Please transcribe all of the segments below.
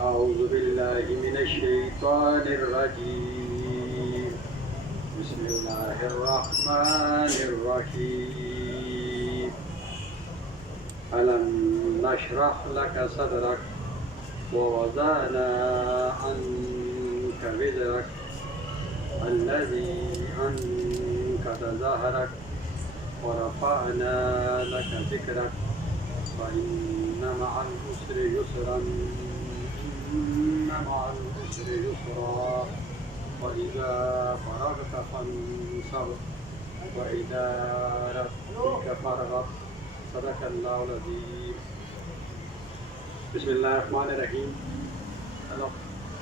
أعوذ بالله من الشيطان الرجيم. بسم الله الرحمن الرحيم. ألم نشرح لك صدرك ووضعنا عنك وزرك الذي أنقض ظهرك ورفعنا لك ذكرك فإن مع العسر يسرا إن مع العسر يسرا وإذا فرغت فانصب وإلى ربك فارغب. صدق اللہ العظیم. بسم اللہ الرحمن الرحیم. اللہ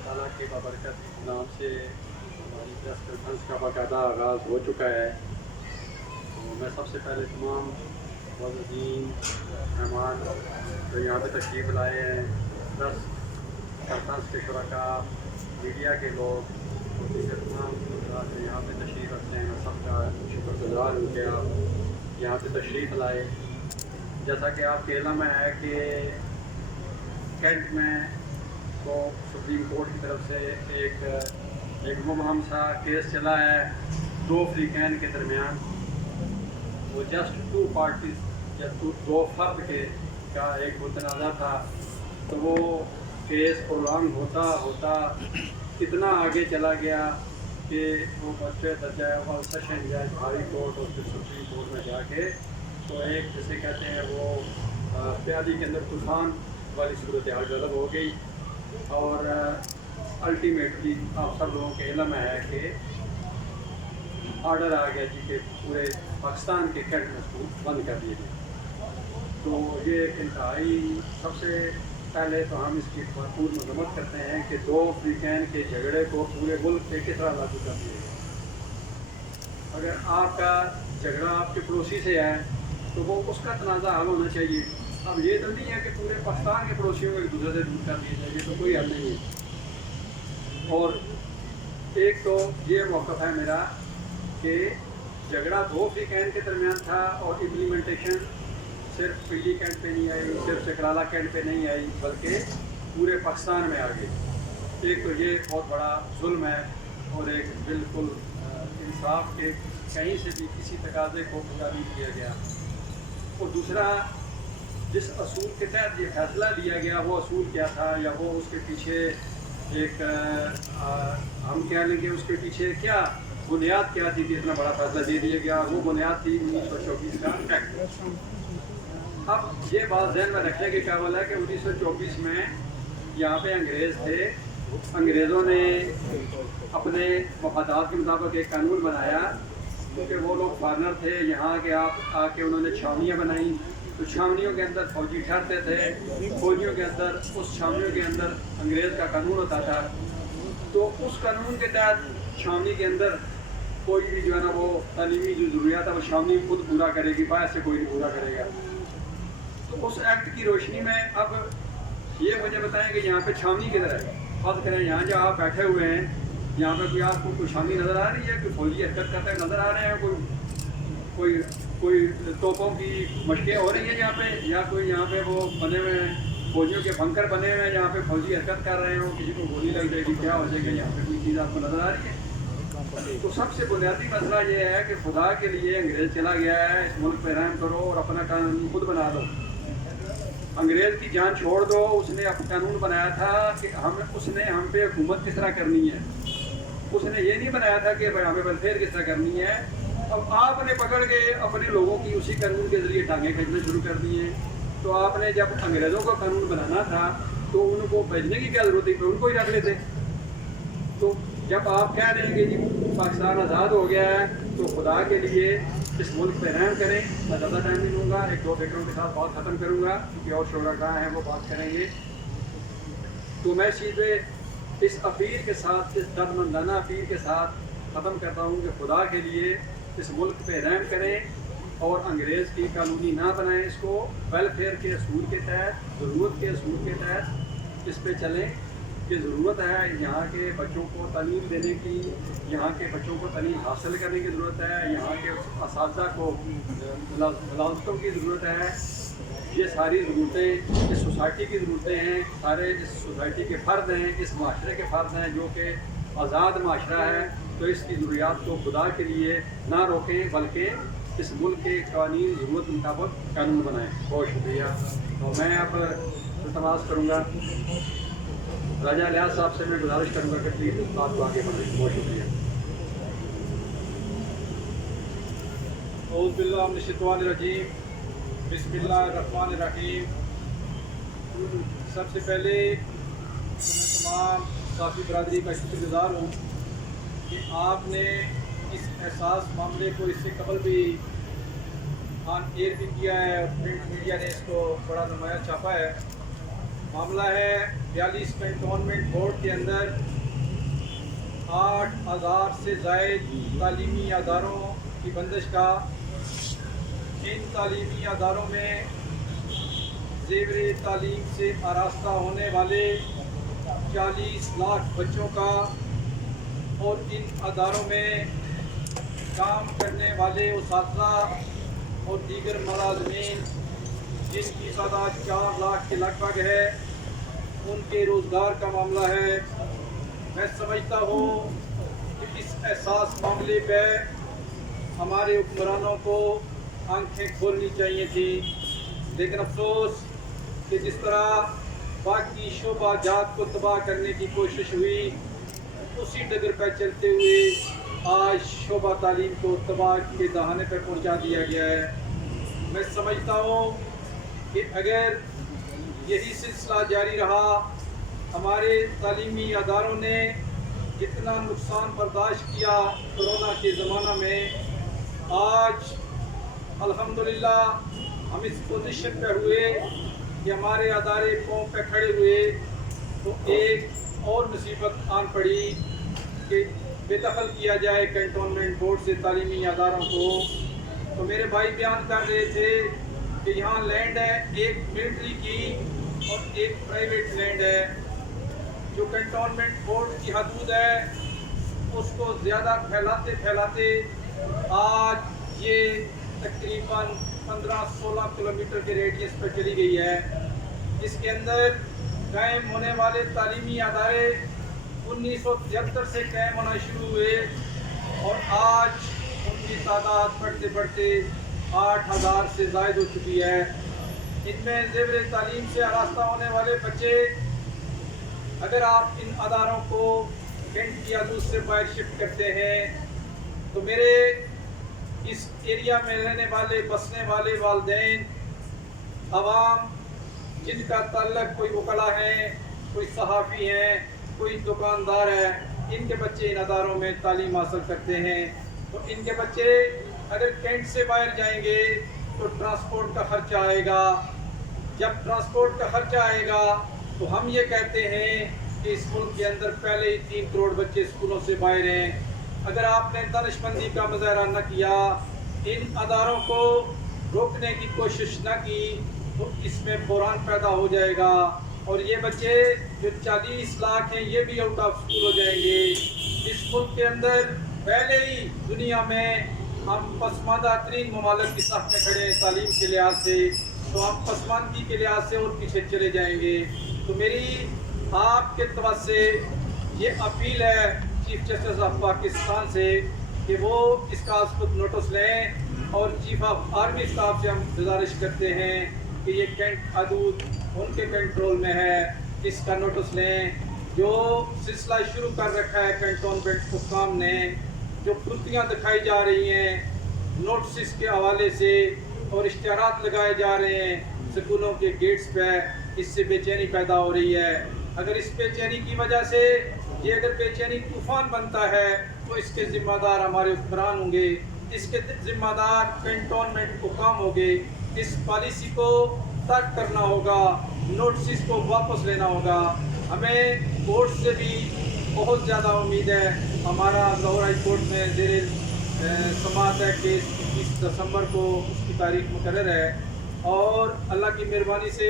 تعالیٰ کے بابرکت نام سے ہماری پریس کانفرنس کا باقاعدہ آغاز ہو چکا ہے. تو میں سب سے پہلے تمام معززین مہمان جو یہاں پہ تشریف لائے ہیں، پریس کانفرنس کے شرکاء، میڈیا کے لوگ، دیگر تمام افراد جو یہاں پہ تشریف رکھتے ہیں، سب کا شکر گزار ہوں کہ آپ یہاں پہ تشریف لائے. جیسا کہ آپ کے علم میں ہے کہ کینٹ میں تو سپریم کورٹ کی طرف سے ایک مبہم سا کیس چلا ہے دو فریقین کے درمیان. وہ جسٹ ٹو پارٹیز یا دو فرد کا ایک متنازع تھا. تو وہ کیس پرولانگ ہوتا اتنا آگے چلا گیا کہ وہ بچے درجہ اول سیشن جج ہائی کورٹ اور پھر سپریم کورٹ میں جا کے تو ایک جسے کہتے ہیں وہ پیادی کے اندر طوفان والی صورتحال غلب ہو گئی. اور الٹیمیٹلی آپ سب لوگوں کے علم میں ہے کہ آرڈر آ گیا جی کہ پورے پاکستان کے کینٹ اسکول بند کر دیے گئے. تو یہ ایک انتہائی سب سے پہلے تو ہم اس کی بھرپور مذمت کرتے ہیں کہ دو فریقین کے جھگڑے کو پورے ملک پہ کس طرح لاگو کر دیا گیا. اگر آپ کا جھگڑا آپ کے پڑوسی سے ہے تو وہ اس کا تنازع حل ہونا چاہیے. اب یہ تو نہیں ہے کہ پورے پاکستان کے پڑوسیوں کو ایک دوسرے سے دور کر دیا جائے، یہ تو کوئی حل نہیں ہے. اور ایک تو یہ موقف ہے میرا کہ جھگڑا دو فریقین کے درمیان تھا اور امپلیمنٹیشن صرف پلی کینٹ پہ نہیں آئی، صرف چکرالہ کینٹ پہ نہیں آئی، بلکہ پورے پاکستان میں آ گئی. ایک تو یہ بہت بڑا ظلم ہے اور ایک بالکل انصاف کے کہیں سے بھی کسی تقاضے کو پورا نہیں کیا گیا. اور دوسرا جس اصول کے تحت یہ فیصلہ لیا گیا وہ اصول کیا تھا یا وہ اس کے پیچھے ایک ہم کہہ لیں گے اس کے پیچھے کیا بنیاد کیا تھی کہ اتنا بڑا فیصلہ دے دیا گیا. وہ بنیاد تھی 1924 کا ایکٹ. اب یہ بات ذہن میں رکھنے کے قابل ہے کہ 1924 میں یہاں پہ انگریز تھے. انگریزوں نے اپنے مفادات کے مطابق ایک قانون بنایا کیونکہ وہ لوگ فارنر تھے. یہاں کے آپ آ کے انہوں نے چھاونیاں بنائیں تو چھاونیوں کے اندر فوجی ٹھہرتے تھے. فوجیوں کے اندر اس چھاونیوں کے اندر انگریز کا قانون ہوتا تھا. تو اس قانون کے تحت چھاونی کے اندر کوئی بھی جو ہے نا وہ تعلیمی جو ضروریات ہے وہ چھاونی خود پورا کرے گی، باہر سے کوئی نہیں پورا کرے گا. تو اس ایکٹ کی روشنی میں اب یہ مجھے بتائیں کہ یہاں پہ چھاونی کدھر ہے. فرض کریں یہاں جو آپ بیٹھے ہوئے ہیں یہاں پہ کوئی آپ کو کوئی چھاونی نظر آ رہی ہے، کوئی فوجی حرکت کرتے ہوئے نظر آ رہے ہیں، کوئی توپوں کی مشقیں ہو رہی ہیں یہاں پہ، یا کوئی یہاں پہ وہ بنے ہوئے ہیں فوجیوں کے بنکر بنے ہوئے ہیں جہاں پہ فوجی حرکت کر رہے ہوں، کسی کو گولی لگ جائے گی کیا ہو جائے گا، یہاں پہ کوئی چیز آپ کو نظر آ رہی ہے. تو سب سے بنیادی مسئلہ یہ ہے کہ خدا کے لیے انگریز چلا گیا ہے، اس ملک پہ رحم کرو اور اپنا قانون خود بنا دو. انگریز کی جان چھوڑ دو. اس نے اپنا قانون بنایا تھا کہ اس نے ہم پہ حکومت کس طرح کرنی ہے. اس نے یہ نہیں بنایا تھا کہ ہمیں ویلفیئر کس طرح کرنی ہے. اب آپ نے پکڑ کے اپنے لوگوں کی اسی قانون کے ذریعے ٹانگیں کھینچنا شروع کر دی ہیں. تو آپ نے جب انگریزوں کا قانون بنانا تھا تو ان کو بھیجنے کی کیا ضرورت تھی، ان کو ہی رکھ لیتے. تو جب آپ کہہ رہے ہیں کہ جی پاکستان آزاد ہو گیا ہے تو خدا کے لیے اس ملک پہ رحم کریں. میں زیادہ ٹائم نہیں لوں گا، ایک دو فکروں کے ساتھ بات ختم کروں گا کیونکہ اور شرکاء ہیں وہ بات کریں گے. تو میں اس چیز پہ اس اپیل کے ساتھ، اس دردمندانہ اپیل کے ساتھ ختم کرتا ہوں کہ خدا کے لیے اس ملک پہ رحم کریں اور انگریز کی قانونی نہ بنائیں. اس کو ویلفیئر کے اصول کے تحت، ضرورت کے اصول کے تحت اس پہ چلیں کہ ضرورت ہے یہاں کے بچوں کو تعلیم دینے کی، یہاں کے بچوں کو تعلیم حاصل کرنے کی ضرورت ہے، یہاں کے اساتذہ کو ملازمتوں کی ضرورت ہے۔ یہ ساری ضرورتیں اس سوسائٹی کی ضرورتیں ہیں، سارے اس سوسائٹی کے فرد ہیں، اس معاشرے کے فرد ہیں جو کہ آزاد معاشرہ ہے۔ تو اس کی ضروریات کو خدا کے لیے نہ روکیں بلکہ اس ملک کے قوانین ضرورت مطابق قانون بنائیں۔ بہت شکریہ۔ تو میں اب التماس کروں گا، راجہ الیاس صاحب سے میں گزارش کروں گا کہ پلیز اس بات کو آگے بڑھیں۔ بہت شکریہ۔ اعوذ باللہ من الشیطان الرجیم، بسم اللہ الرحمن الرحیم۔ سب سے پہلے میں تمام صافی برادری کا شکر گزار ہوں کہ آپ نے اس احساس معاملے کو اس سے قبل بھی آن ایئر بھی کیا ہے اور پرنٹ میڈیا نے اس کو بڑا نمایاں چھاپا ہے۔ معاملہ ہے 42 کنٹونمنٹ بورڈ کے اندر 8000 سے زائد تعلیمی اداروں کی بندش کا۔ ان تعلیمی اداروں میں زیور تعلیم سے آراستہ ہونے والے 40 لاکھ بچوں کا اور ان اداروں میں کام کرنے والے اساتذہ اور دیگر ملازمین جن کی تعداد 4 لاکھ کے لگ بھگ ہے، ان کے روزگار کا معاملہ ہے۔ میں سمجھتا ہوں کہ اس احساس معاملے پہ ہمارے حکمرانوں کو آنکھیں کھولنی چاہیے تھی، لیکن افسوس کہ جس طرح باقی شعبہ جات کو تباہ کرنے کی کوشش ہوئی، اسی ڈگر پہ چلتے ہوئے آج شعبہ تعلیم کو تباہ کے دہانے پہ پہنچا دیا گیا ہے۔ میں سمجھتا ہوں کہ اگر یہی سلسلہ جاری رہا، ہمارے تعلیمی اداروں نے جتنا نقصان برداشت کیا کرونا کے زمانہ میں، آج الحمدللہ ہم اس پوزیشن پہ ہوئے کہ ہمارے ادارے پاؤں پہ کھڑے ہوئے تو ایک اور مصیبت آن پڑی کہ بے دخل کیا جائے کنٹونمنٹ بورڈ سے تعلیمی اداروں کو۔ تو میرے بھائی بیان کر رہے تھے کہ یہاں لینڈ ہے ایک ملٹری کی اور ایک پرائیویٹ لینڈ ہے۔ جو کنٹونمنٹ بورڈ کی حدود ہے اس کو زیادہ پھیلاتے آج یہ تقریباً 15-16 کلومیٹر کے ریڈیس پر چلی گئی ہے۔ اس کے اندر قائم ہونے والے تعلیمی ادارے 1973 سے قائم ہونا شروع ہوئے اور آج ان کی تعداد بڑھتے بڑھتے 8000 سے زائد ہو چکی ہے۔ ان میں زیور تعلیم سے آراستہ ہونے والے بچے، اگر آپ ان اداروں کو کینٹ کی حدود سے باہر شفٹ کرتے ہیں تو میرے اس ایریا میں رہنے والے بسنے والے والدین، عوام جن کا تعلق کوئی وکلا ہیں، کوئی صحافی ہیں، کوئی دکاندار ہے، ان کے بچے ان اداروں میں تعلیم حاصل کرتے ہیں، تو ان کے بچے اگر کینٹ سے باہر جائیں گے تو ٹرانسپورٹ کا خرچہ آئے گا۔ جب ٹرانسپورٹ کا خرچہ آئے گا تو ہم یہ کہتے ہیں کہ اس ملک کے اندر پہلے ہی 3 کروڑ بچے اسکولوں سے باہر ہیں۔ اگر آپ نے دانشمندی کا مظاہرہ نہ کیا، ان اداروں کو روکنے کی کوشش نہ کی تو اس میں بحران پیدا ہو جائے گا اور یہ بچے جو 40 لاکھ ہیں یہ بھی آؤٹ آف اسکول ہو جائیں گے۔ اس ملک کے اندر پہلے ہی دنیا میں ہم پسماندہ ترین ممالک کی صف میں کھڑے ہیں تعلیم کے لحاظ سے، تو ہم پسماندگی کے لحاظ سے اور پیچھے چلے جائیں گے۔ تو میری آپ کے طرف سے یہ اپیل ہے چیف جسٹس آف پاکستان سے کہ وہ اس کا مثبت نوٹس لیں، اور چیف آف آرمی اسٹاف سے ہم گزارش کرتے ہیں کہ یہ کینٹ حدود ان کے کنٹرول میں ہے، اس کا نوٹس لیں۔ جو سلسلہ شروع کر رکھا ہے کنٹونمنٹ حکام نے، جو کرتیاں دکھائی جا رہی ہیں نوٹسز کے حوالے سے اور اشتہارات لگائے جا رہے ہیں سکولوں کے گیٹس پہ، اس سے بے چینی پیدا ہو رہی ہے۔ اگر اس بے چینی کی وجہ سے یہ اگر بے چینی طوفان بنتا ہے تو اس کے ذمہ دار ہمارے حکمران ہوں گے، اس کے ذمہ دار کنٹونمنٹ حکام ہوں گے۔ اس پالیسی کو ترک کرنا ہوگا، نوٹسز کو واپس لینا ہوگا۔ ہمیں کورٹ سے بھی بہت زیادہ امید ہے۔ ہمارا لاہور ہائی کورٹ میں زیر سماعت ہے کہ 21 دسمبر کو اس کی تاریخ مقرر ہے، اور اللہ کی مہربانی سے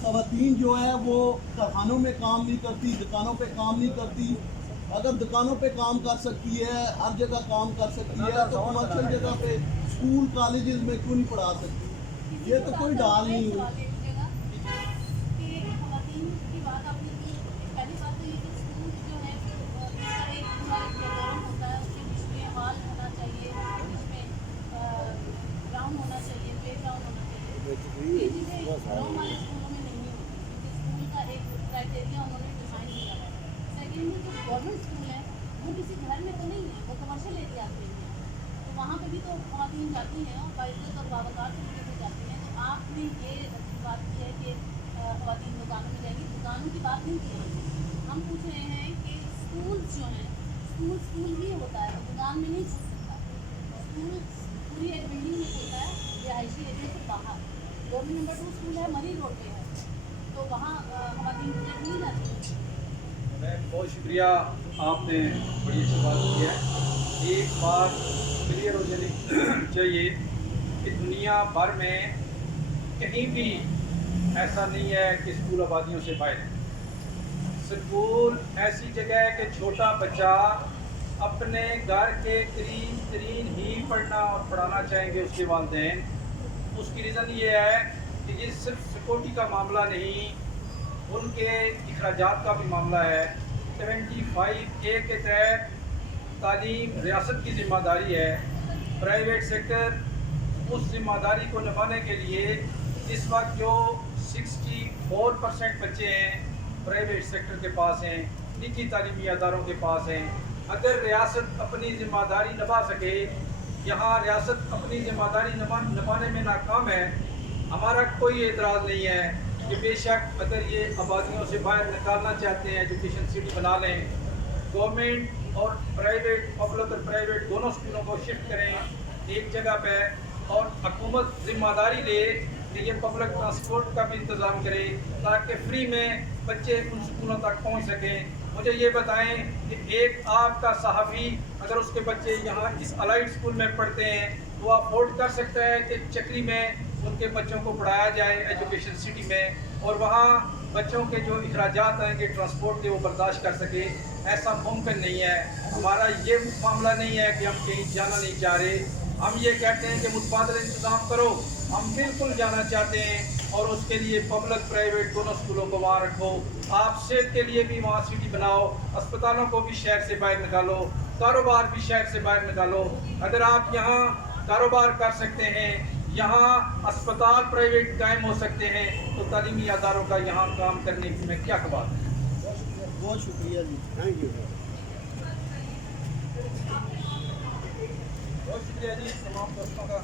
خواتین جو ہے وہ کارخانوں میں کام نہیں کرتی, دکانوں پہ کام نہیں کرتی؟ اگر دکانوں پہ کام کر سکتی ہے, ہر جگہ کام کر سکتی ہے, تو کمرشل جگہ پہ اسکول کالجز میں کیوں نہیں پڑھا سکتی؟ یہ تو کوئی ڈال نہیں ہوئی. خواتین کی بات آپ نے کی, پہلی بات تو یہ کہ اسکول جو ہے اس کا ایک پورا پروگرام ہوتا ہے, اس کے بیچ میں ہال ہونا چاہیے, بیچ میں گراؤنڈ ہونا چاہیے, پلے گراؤنڈ ہونا چاہیے. یہ چیزیں گاؤں والے اسکولوں میں نہیں ہوتی, کیونکہ اسکول کا ایک کرائٹیریا انہوں نے ڈیفائن کیا ہے. سیکنڈلی جو گورنمنٹ اسکول ہیں وہ کسی گھر میں تو نہیں ہے, وہ کمرشل ایریاز میں ہیں, تو وہاں پہ بھی تو خواتین جاتی ہیں اور باعزت اور باوقار طریقے سے جاتی ہیں. تو آپ نے یہ بات کی ہے کہ خواتین دکانوں میں جائیں گی, دکانوں کی بات نہیں کی ہے. ہم پوچھ رہے ہیں کہ اسکولس جو ہیں, اسکول ہی ہوتا ہے, دکان میں نہیں کھل سکتا. اسکول پوری ایک بلڈنگ میں کھلتا ہے رہائشی ایریا سے باہر. گورنمنٹ نمبر 2 اسکول ہے, مری روڈ پہ ہے, تو وہاں خواتین اسٹوڈنٹ نہیں جاتی. بہت شکریہ, آپ نے بڑی اچھی بات کی ہے. ایک بات کلیئر ہو جانی چاہیے کہ دنیا بھر میں کہیں بھی ایسا نہیں ہے کہ اسکول آبادیوں سے باہر ہے. اسکول ایسی جگہ ہے کہ چھوٹا بچہ اپنے گھر کے قریب ترین ہی پڑھنا اور پڑھانا چاہیں گے اس کے والدین. اس کی ریزن یہ ہے کہ یہ صرف سیکورٹی کا معاملہ نہیں, ان کے اخراجات کا بھی معاملہ ہے. 75A کے تحت تعلیم ریاست کی ذمہ داری ہے. پرائیویٹ سیکٹر اس ذمہ داری کو نبھانے کے لیے اس وقت جو 64% بچے ہیں پرائیویٹ سیکٹر کے پاس ہیں, نجی تعلیمی اداروں کے پاس ہیں. اگر ریاست اپنی ذمہ داری نبھا سکے, یہاں ریاست اپنی ذمہ داری نبھانے میں ناکام ہے, ہمارا کوئی اعتراض نہیں ہے کہ بے شک اگر یہ آبادیوں سے باہر نکالنا چاہتے ہیں, ایجوکیشن سٹی بنا لیں, گورنمنٹ اور پرائیویٹ, پبلک اور پرائیویٹ دونوں اسکولوں کو شفٹ کریں ایک جگہ پہ, اور حکومت ذمہ داری لے کہ یہ پبلک ٹرانسپورٹ کا بھی انتظام کرے تاکہ فری میں بچے ان اسکولوں تک پہنچ سکیں. مجھے یہ بتائیں کہ ایک آپ کا صحافی اگر اس کے بچے یہاں اس الائٹ اسکول میں پڑھتے ہیں تو افورڈ کر سکتا ہے کہ چکری میں ان کے بچوں کو پڑھایا جائے ایجوکیشن سٹی میں, اور وہاں بچوں کے جو اخراجات آئیں گے ٹرانسپورٹ کے وہ برداشت کر سکے؟ ایسا ممکن نہیں ہے. ہمارا یہ معاملہ نہیں ہے کہ ہم کہیں جانا نہیں چاہ رہے, ہم یہ کہتے ہیں کہ متبادل انتظام کرو. ہم بالکل جانا چاہتے ہیں اور اس کے لیے پبلک پرائیویٹ دونوں اسکولوں کو وہاں رکھو. آپ صحت کے لیے بھی وہاں سٹی بناؤ, اسپتالوں کو بھی شہر سے باہر نکالو, کاروبار بھی شہر سے باہر نکالو. اگر آپ یہاں کاروبار کر سکتے ہیں, یہاں اسپتال پرائیویٹ قائم ہو سکتے ہیں, تو تعلیمی اداروں کا یہاں کام کرنے میں کیا بات ہے؟ بہت شکریہ جی, تھینک یو. بہت شکریہ جی تمام دوستوں کا.